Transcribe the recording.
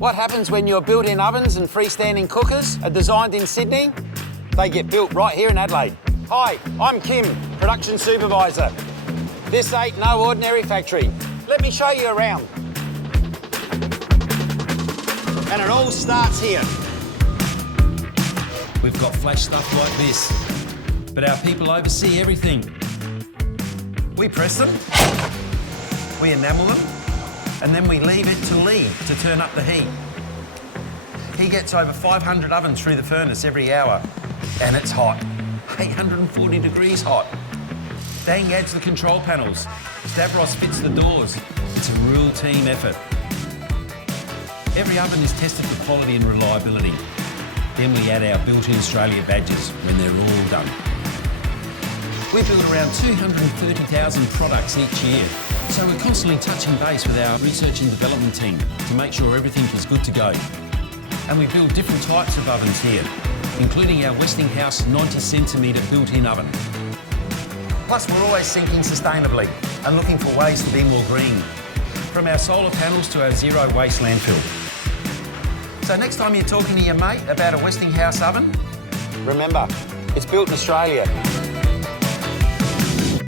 What happens when your built-in ovens and freestanding cookers are designed in Sydney? They get built right here in Adelaide. Hi, I'm Kim, Production Supervisor. This ain't no ordinary factory. Let me show you around. And it all starts here. We've got flash stuff like this, but our people oversee everything. We press them, we enamel them, and then we leave it to Lee to turn up the heat. He gets over 500 ovens through the furnace every hour, and it's hot, 840 degrees hot. Dang adds the control panels. Stavros fits the doors. It's a real team effort. Every oven is tested for quality and reliability. Then we add our built-in Australia badges when they're all done. We build around 230,000 products each year, so we're constantly touching base with our research and development team to make sure everything is good to go. And we build different types of ovens here, including our Westinghouse 90cm built-in oven. Plus, we're always thinking sustainably and looking for ways to be more green, from our solar panels to our zero waste landfill. So next time you're talking to your mate about a Westinghouse oven, Remember, it's built in Australia.